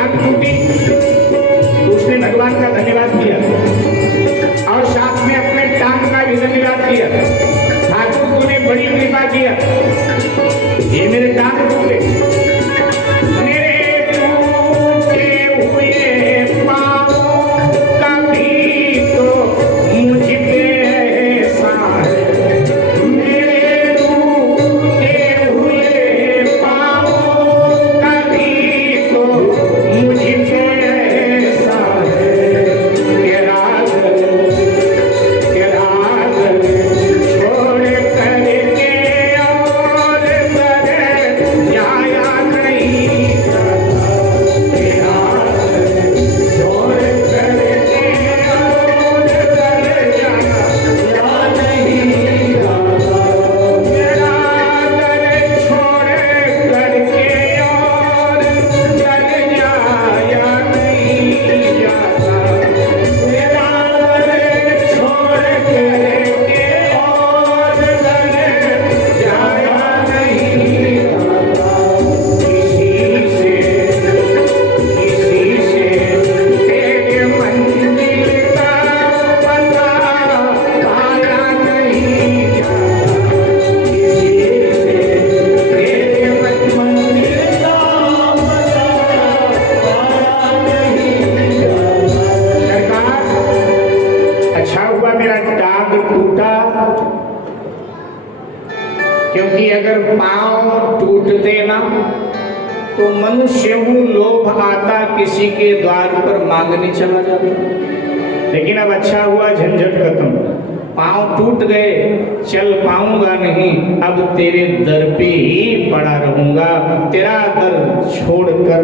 टांग टूटी तो उसने भगवान का धन्यवाद किया और साथ में अपने टांग का भी धन्यवाद किया। ठाकुर तूने बड़ी कृपा किया, ये मेरे टांग टूटे, क्योंकि अगर पांव टूटते ना तो मनुष्य लोभ आता किसी के द्वार पर मांगने चला जाता। लेकिन अब अच्छा हुआ, झंझट खत्म, पांव टूट गए, चल पाऊंगा नहीं, अब तेरे दर पे ही पड़ा रहूंगा, तेरा दर छोड़कर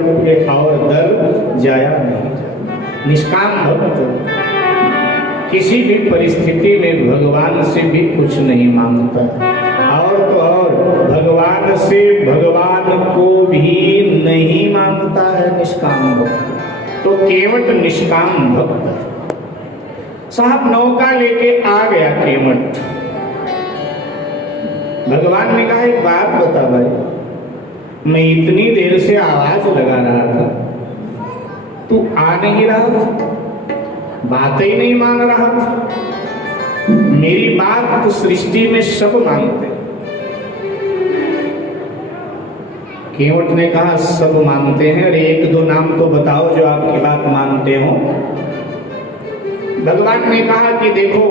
और दर जाया नहीं। निष्काम भक्त किसी भी परिस्थिति में भगवान से भी कुछ नहीं मांगता, और तो और भगवान से भगवान को भी नहीं मांगता है निष्काम भक्त। तो केवट निष्काम भक्त है। साहब नौका लेके आ गया केवट। भगवान ने कहा एक बात बता भाई, मैं इतनी देर से आवाज लगा रहा था, तू आ नहीं रहा था, बात ही नहीं मान रहा था। मेरी बात तो सृष्टि में सब मानते। केवट ने कहा सब मानते हैं, और एक दो नाम तो बताओ जो आपकी बात मानते हो। भगवान ने कहा कि देखो,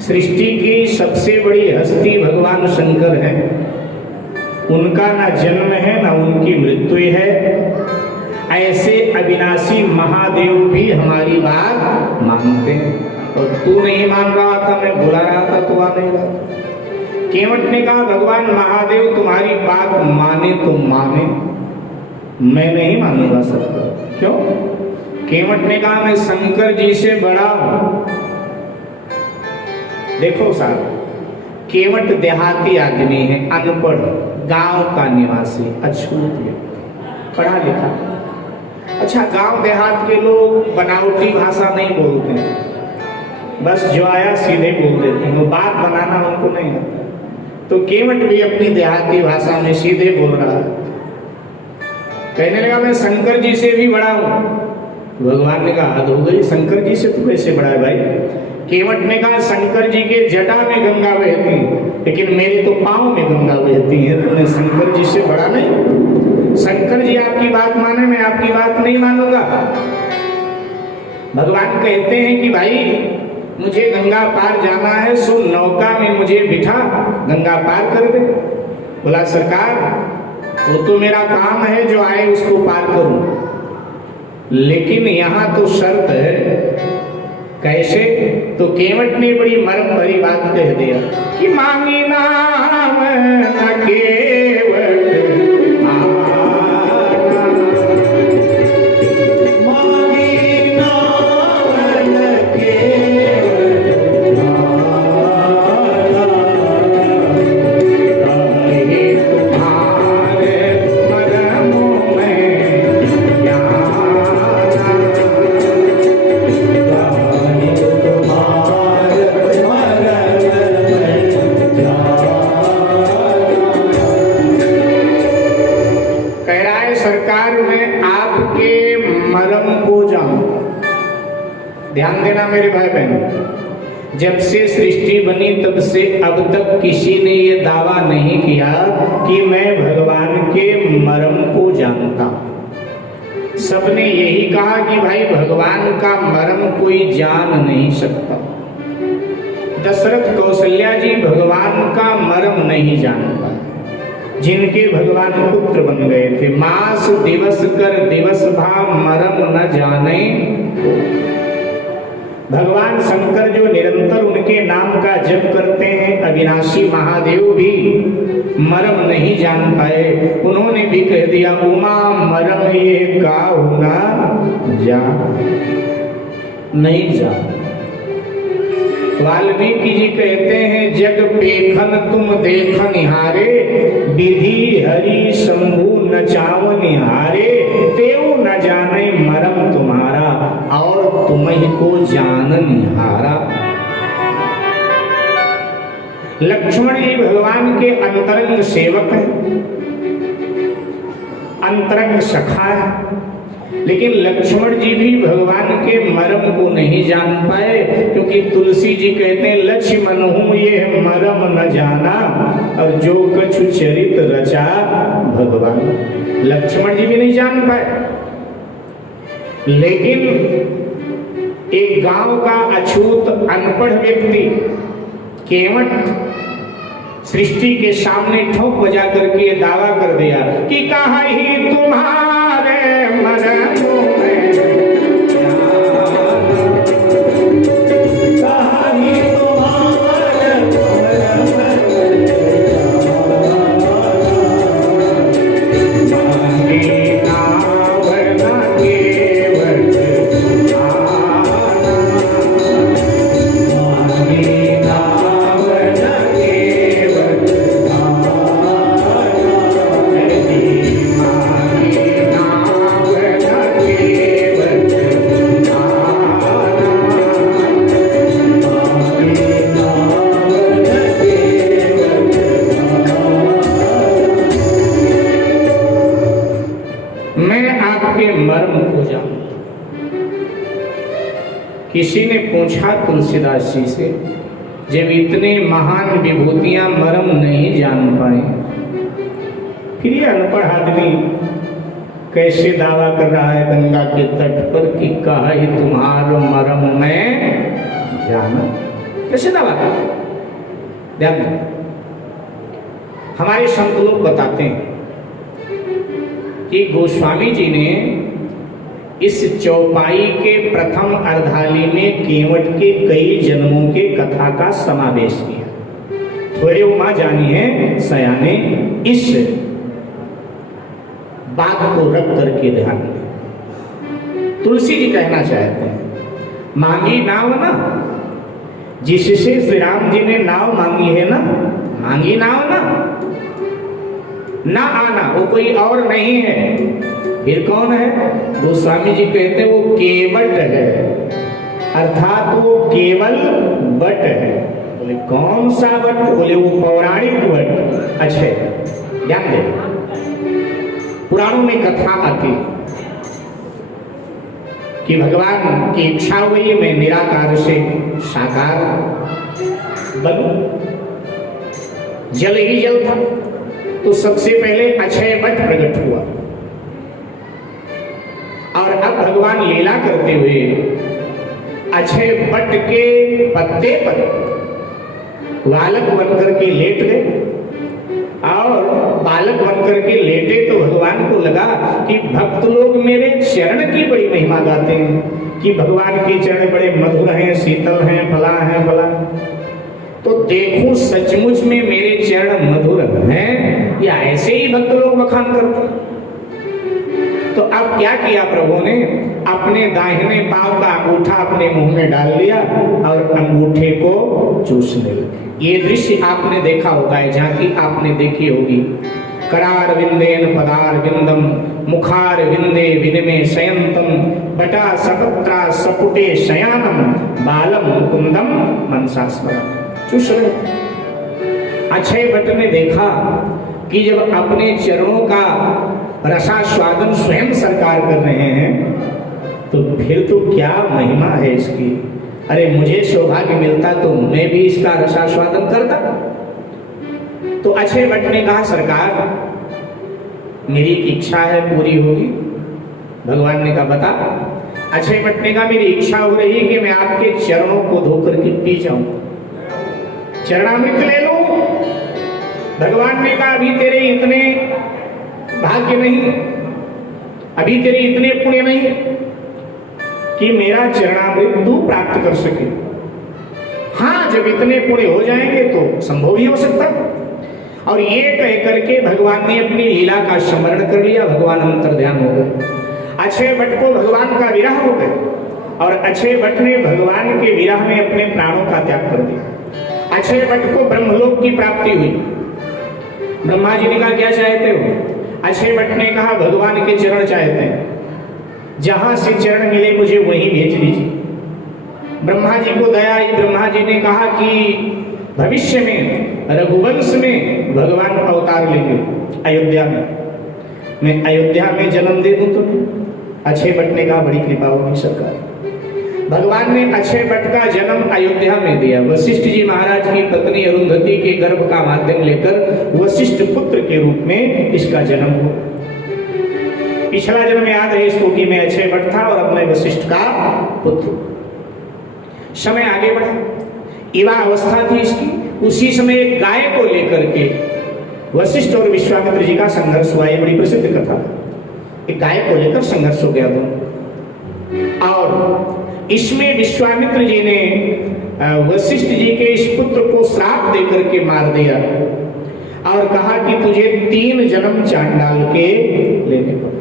सृष्टि की सबसे बड़ी हस्ती भगवान शंकर है, उनका ना जन्म है ना उनकी मृत्यु है। ऐसे अविनाशी महादेव भी हमारी बात मानते हैं, और तू नहीं मान रहा था, मैं बुला रहा था, तू आ नहीं रहा था। केवट ने कहा भगवान महादेव तुम्हारी बात माने तो माने, मैं नहीं मानूंगा सबको। क्यों? केवट ने कहा मैं शंकर जी से बड़ा हूं। देखो साहब, केवट देहाती आदमी है, अनपढ़, गांव का निवासी, अछूत, पढ़ा लिखा। अच्छा, गांव देहात के लोग बनावटी भाषा नहीं बोलते हैं, बस जो आया सीधे बोल देते हैं, वो बात बनाना उनको नहीं आता। तो केवट भी अपनी देहाती भाषा में सीधे बोल रहा है। कहने लगा मैं शंकर जी से भी बड़ा हूं। भगवान ने कहा हद हो गई, शंकर जी से तू कैसे बड़ा है भाई? केवट ने कहा शंकर जी के जटा में गंगा बहती है, लेकिन मेरे तो पांव में गंगा बहती है, तो मैं शंकर जी से बड़ा नहीं। शंकर जी आपकी बात माने, मैं आपकी बात नहीं मानूंगा। भगवान कहते हैं कि भाई मुझे गंगा पार जाना है, सो नौका में मुझे बिठा गंगा पार कर दे। बोला सरकार, वो तो मेरा काम है, जो आए उसको पार करूं, लेकिन यहाँ तो शर्त है। कैसे? तो केवट ने बड़ी मर्म भरी बात कह दिया कि मांगी नाम न केवट सरकार मैं आपके मरम को जानूं। ध्यान देना मेरे भाई बहन, जब से सृष्टि बनी तब से अब तक किसी ने ये दावा नहीं किया कि मैं भगवान के मरम को जानता हूं। सबने यही कहा कि भाई भगवान का मरम कोई जान नहीं सकता। दशरथ कौशल्या जी भगवान का मरम नहीं जान पाए, जिनके भगवान पुत्र बन गए थे। मास दिवस कर दिवस भा मरम न जाने। भगवान शंकर जो निरंतर उनके नाम का जप करते हैं, अविनाशी महादेव भी मरम नहीं जान पाए। उन्होंने भी कह दिया उमा मरम ये काहू ना जा, नहीं जा। वाल्मीकि जी कहते हैं जग पेखन तुम देखन निहारे, विधि हरि शंभु नचाव निहारे, तेऊ न जाने मरम तुम्हारा और तुम्ही को जान निहारा। लक्ष्मण जी भगवान के अंतरंग सेवक है, अंतरंग सखा है, लेकिन लक्ष्मण जी भी भगवान के मरम को नहीं जान पाए, क्योंकि तुलसी जी कहते हैं लक्ष्मण हूं ये मरम न जाना, और जो कछु चरित रचा भगवान। लक्ष्मण जी भी नहीं जान पाए। लेकिन एक गांव का अछूत अनपढ़ व्यक्ति केवट सृष्टि के सामने ठोक बजा करके दावा कर दिया कि कहा ही तुम्हारे मरम में किसी ने पूछा तुलसीदास जी से, जब इतने महान विभूतियां मरम नहीं जान पाए, फिर ये अनपढ़ आदमी कैसे दावा कर रहा है गंगा के तट पर कि कहा ही तुम्हारो मरम में जाना? कैसे दावा कर? ध्यान दें, हमारे संत लोग बताते हैं कि गोस्वामी जी ने इस चौपाई के प्रथम अर्धाली में केवट के कई जन्मों के कथा का समावेश किया। थोड़े उमा जानिए सयाने, इस बात को रख करके ध्यान दें। तुलसी जी कहना चाहते हैं मांगी नाव ना, जिससे श्री राम जी ने नाव मांगी है ना, मांगी नाव ना आना, वो कोई और नहीं है। फिर कौन है? गोस्वामी जी कहते हैं वो केवट है, अर्थात वो केवल बट है। बोले कौन सा बट? बोले वो पौराणिक बट। अच्छा ध्यान दे, पुराणों में कथा आती कि भगवान की इच्छा हुई मैं निराकार से साकार बनूं। जल ही जल था, तो सबसे पहले अक्षय वट प्रकट हुआ, और अब भगवान लीला करते हुए अक्षय वट के पत्ते पर बालक बनकर के लेट गए। और बालक बनकर के लेटे तो भगवान को लगा कि भक्त लोग मेरे चरण की बड़ी महिमा गाते हैं कि भगवान के चरण बड़े मधुर हैं, शीतल हैं, फला हैं फला। तो देखूं सचमुच में मेरे चरण मधुर हैं या ऐसे ही भक्त लोग बखान करते। तो अब क्या किया प्रभु ने? अपने दाहिने पांव का अंगूठा अपने मुंह में डाल लिया और अंगूठे को चूसने लगे। ये दृश्य आपने देखा होगा, झांकी आपने देखी होगी। करार विंदेन पदार विंदम मुखार विंदे विनिमे शयंतम बटा सपत्रा सपुटे शयानम बालम मुकुंदम मनसा स्मरम। चूस रहे। अक्षय भट्ट ने देखा कि जब अपने चरणों का रसास्वादन स्वयं सरकार कर रहे हैं, तो फिर तो क्या महिमा है इसकी। अरे मुझे सौभाग्य मिलता तो मैं भी इसका रसास्वादन करता। तो अक्षय भट्ट ने कहा सरकार मेरी इच्छा है पूरी होगी। भगवान ने कहा बता। अक्षय भट्ट ने कहा मेरी इच्छा हो रही है कि मैं आपके चरणों को धोकर के पी जाऊं, चरणामृत ले लूं। भगवान ने कहा अभी तेरे इतने भाग्य नहीं, अभी तेरे इतने पुण्य नहीं कि मेरा चरणामृत तू प्राप्त कर सके। हाँ जब इतने पुण्य हो जाएंगे तो संभव ही हो सकता। और ये कह करके भगवान ने अपनी लीला का स्मरण कर लिया, भगवान अंतर्ध्यान हो गए। अक्षय भट्ट को भगवान का विरह हो गया और अक्षय भट्ट ने भगवान के विरह में अपने प्राणों का त्याग कर दिया। अक्षय भट्ट को ब्रह्मलोक की प्राप्ति हुई। ब्रह्मा जी ने कहा क्या चाहते हो? अक्षय भट्ट ने कहा भगवान के चरण चाहते हैं, जहां से चरण मिले मुझे वहीं भेज दीजिए। ब्रह्मा जी को दया आई। ब्रह्मा जी ने कहा कि भविष्य में रघुवंश में भगवान अवतार लेंगे अयोध्या में, मैं अयोध्या में जन्म दे दूं तुम्हें। अक्षय भट्ट ने कहा बड़ी कृपा होगी सरकार। भगवान ने अक्षय भट्ट का जन्म अयोध्या में दिया। वशिष्ठ जी महाराज की पत्नी अरुंधति के गर्भ का माध्यम लेकर वशिष्ठ पुत्र के रूप में इसका जन्म हुआ। पिछला जन्म याद है इसको कि मैं अक्षय भट्ट था और अब मैं वशिष्ठ का पुत्र। समय आगे बढ़ा, युवा अवस्था थी इसकी। उसी समय एक गाय को लेकर के वशिष्ठ और विश्वामित्र जी का संघर्ष हुआ। ये बड़ी प्रसिद्ध कथा। एक गाय को लेकर संघर्ष हो गया था और इसमें विश्वामित्र जी ने वशिष्ठ जी के इस पुत्र को श्राप देकर के मार दिया और कहा कि तुझे 3 जन्म चांडाल के लेने पड़े।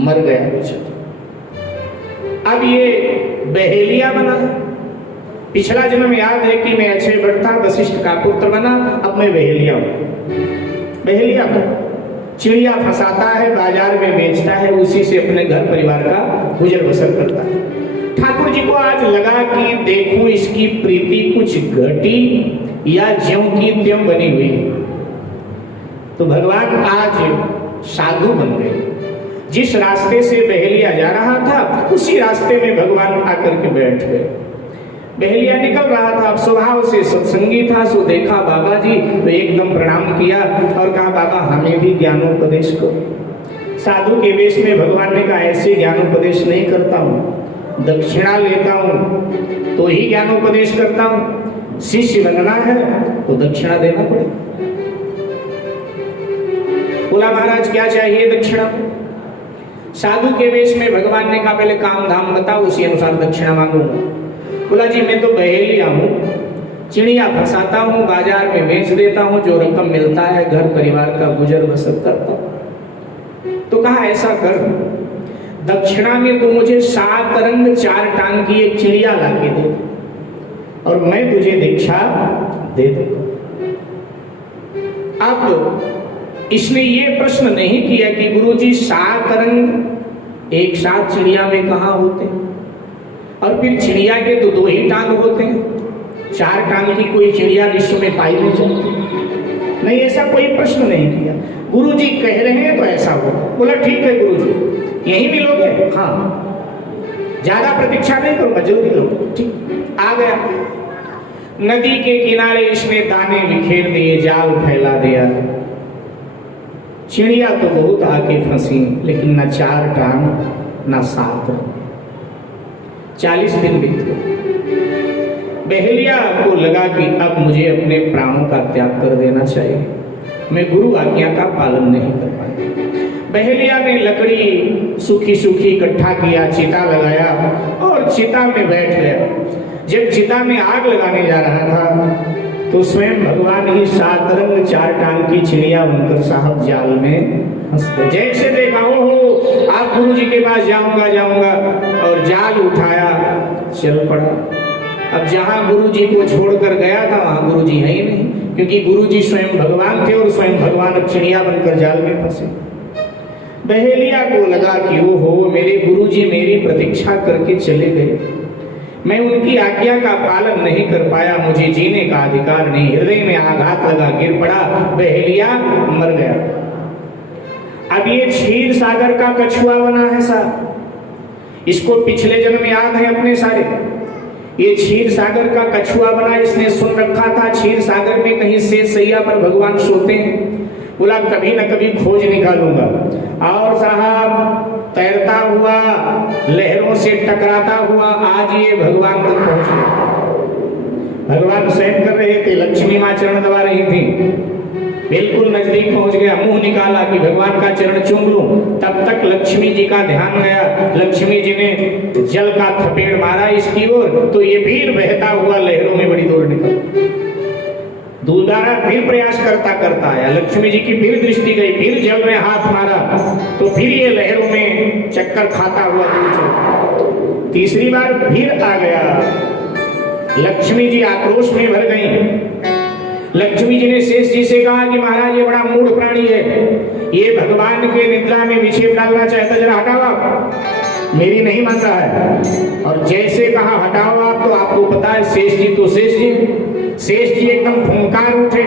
मर गया बेचारा। अब ये बहेलिया बना। पिछला जन्म याद है कि मैं अक्षय भट्ट था, वशिष्ठ का पुत्र बना, अब मैं बहेलिया हूं। बहेलिया बना, चिड़िया फंसाता है, बाजार में बेचता है, उसी से अपने घर परिवार का गुजर बसर करता है। ठाकुर जी को आज लगा कि देखूं इसकी प्रीति कुछ घटी या ज्यों की त्यों बनी हुई। तो भगवान आज साधु बन गए। जिस रास्ते से बहेलिया जा रहा था उसी रास्ते में भगवान आकर के बैठ गए। बहेलिया निकल रहा था, अब स्वभाव से सत्संगी था, सो देखा बाबा जी तो एकदम प्रणाम किया और कहा बाबा हमें भी ज्ञानोपदेश करो। साधु के वेश में भगवान ने कहा ऐसे ज्ञानोपदेश नहीं करता हूँ, दक्षिणा लेता हूँ तो ही ज्ञानोपदेश करता हूँ। शिष्य बनना है तो दक्षिणा देना पड़ेगा। बोला महाराज क्या चाहिए दक्षिणा? साधु के वेश में भगवान ने कहा पहले काम धाम बताओ, उसी अनुसार दक्षिणा मांगूंगा। बोला जी मैं तो बहेलिया हूँ, चिड़िया फंसाता हूँ, बाजार में बेच देता हूँ, जो रकम मिलता है घर परिवार का गुजर बसर करता हूँ। तो कहा ऐसा कर, दक्षिणा में तो मुझे 7 रंग 4 टांग की एक चिड़िया लाके दे और मैं तुझे दीक्षा दे दूंगा। अब इसने ये प्रश्न नहीं किया कि गुरुजी 7 रंग एक साथ चिड़िया में कहाँ होते हैं, और फिर चिड़िया के तो 2 ही टांग होते हैं, 4 टांग की कोई चिड़िया विश्व में पाई नहीं जाती। नहीं, ऐसा कोई प्रश्न नहीं किया। गुरुजी कह रहे हैं तो ऐसा होगा। बोला ठीक है गुरुजी, यही मिलोगे? हाँ, ज्यादा प्रतीक्षा नहीं करूंगा, जल्दी लो। ठीक, आ गया। नदी के किनारे इसने दाने बिखेर दिए, जाल फैला दिया। चिड़िया तो बहुत आके फंसी, लेकिन न 4 टांग न 7। 40 दिन बीत गए। बहेलिया को लगा कि अब मुझे अपने प्राणों का त्याग कर देना चाहिए, मैं गुरु आज्ञा का पालन नहीं कर पाया। बहेलिया ने लकड़ी सूखी सूखी इकट्ठा किया, चिता लगाया और चिता में बैठ गया। जब चिता में आग लगाने जा रहा था तो स्वयं भगवान ही 7 रंग 4 टांग की चिड़िया बनकर साहब जाल में फंस गए। जैसे देखा हो आप गुरु जी के पास जाऊंगा और जाल उठाया, चल पड़ा। अब जहां गुरु जी को छोड़कर गया था वहां गुरु जी है ही नहीं, क्योंकि गुरु जी स्वयं भगवान थे और स्वयं भगवान अब चिड़िया बनकर जाल में फंसे। बहेलिया को लगा कि वो हो मेरे गुरु जी मेरी प्रतीक्षा करके चले गए, मैं उनकी आज्ञा का पालन नहीं कर पाया, मुझे जीने का अधिकार नहीं। हृदय में आघात लगा, गिर पड़ा, बहेलिया मर गया। अब ये क्षीर सागर का कछुआ बना है साहब, इसको पिछले जन्म याद है अपने सारे। ये क्षीर सागर का कछुआ बना, इसने सुन रखा था क्षीर सागर में कहीं से सैया पर भगवान सोते हैं। बोला कभी न कभी खोज निकालूंगा। और साहब तैरता हुआ, लहरों से टकराता हुआ आज ये भगवान तक पहुंच गया। भगवान शयन कर रहे थे, लक्ष्मी माँ चरण दबा रही थी, बिल्कुल नजदीक पहुंच गया, मुंह निकाला कि भगवान का चरण चूम लूं। तब तक लक्ष्मी जी का ध्यान गया, लक्ष्मी जी ने जल का थपेड़ मारा इसकी ओर, तो ये फिर बहता हुआ लहरों में बड़ी दूर निकल। दोबारा फिर प्रयास करता करता आया, लक्ष्मी जी की फिर दृष्टि गई, फिर जल में हाथ मारा तो फिर ये लहरों में चक्कर खाता हुआ दूर चला। तीसरी बार फिर आ गया, लक्ष्मी जी आक्रोश में भर गई। लक्ष्मी जी ने शेष जी से कहा कि महाराज ये बड़ा मूढ़ प्राणी है, ये भगवान के निद्रा में विक्षेप डालना चाहता, जरा हटाओ आप, मेरी नहीं मान रहा है। और जैसे कहा हटाओ आप, तो आपको पता है शेष जी तो शेष जी एकदम फुंकार उठे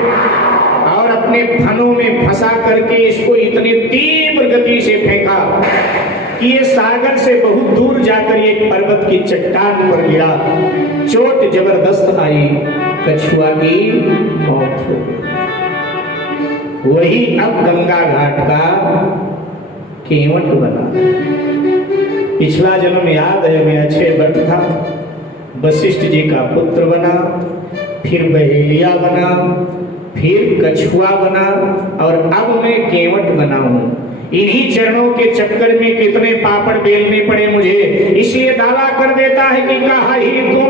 और अपने फनों में फंसा करके इसको इतनी तीव्र गति से फेंका कि ये सागर से बहुत दूर जाकर एक पर्वत की चट्टान पर गिरा। चोट जबरदस्त आई, कछुआ की मौत हो गई। वही अब गंगा घाट का केवट बना। पिछला जन्म याद है, मैं अक्षय भट्ट था, वशिष्ठ जी का पुत्र बना, फिर बहेलिया बना, फिर कछुआ बना और अब मैं केवट बना हूं। इन्हीं चरणों के चक्कर में कितने पापड़ बेलने पड़े मुझे, इसलिए दावा कर देता है कि कहा ही तुम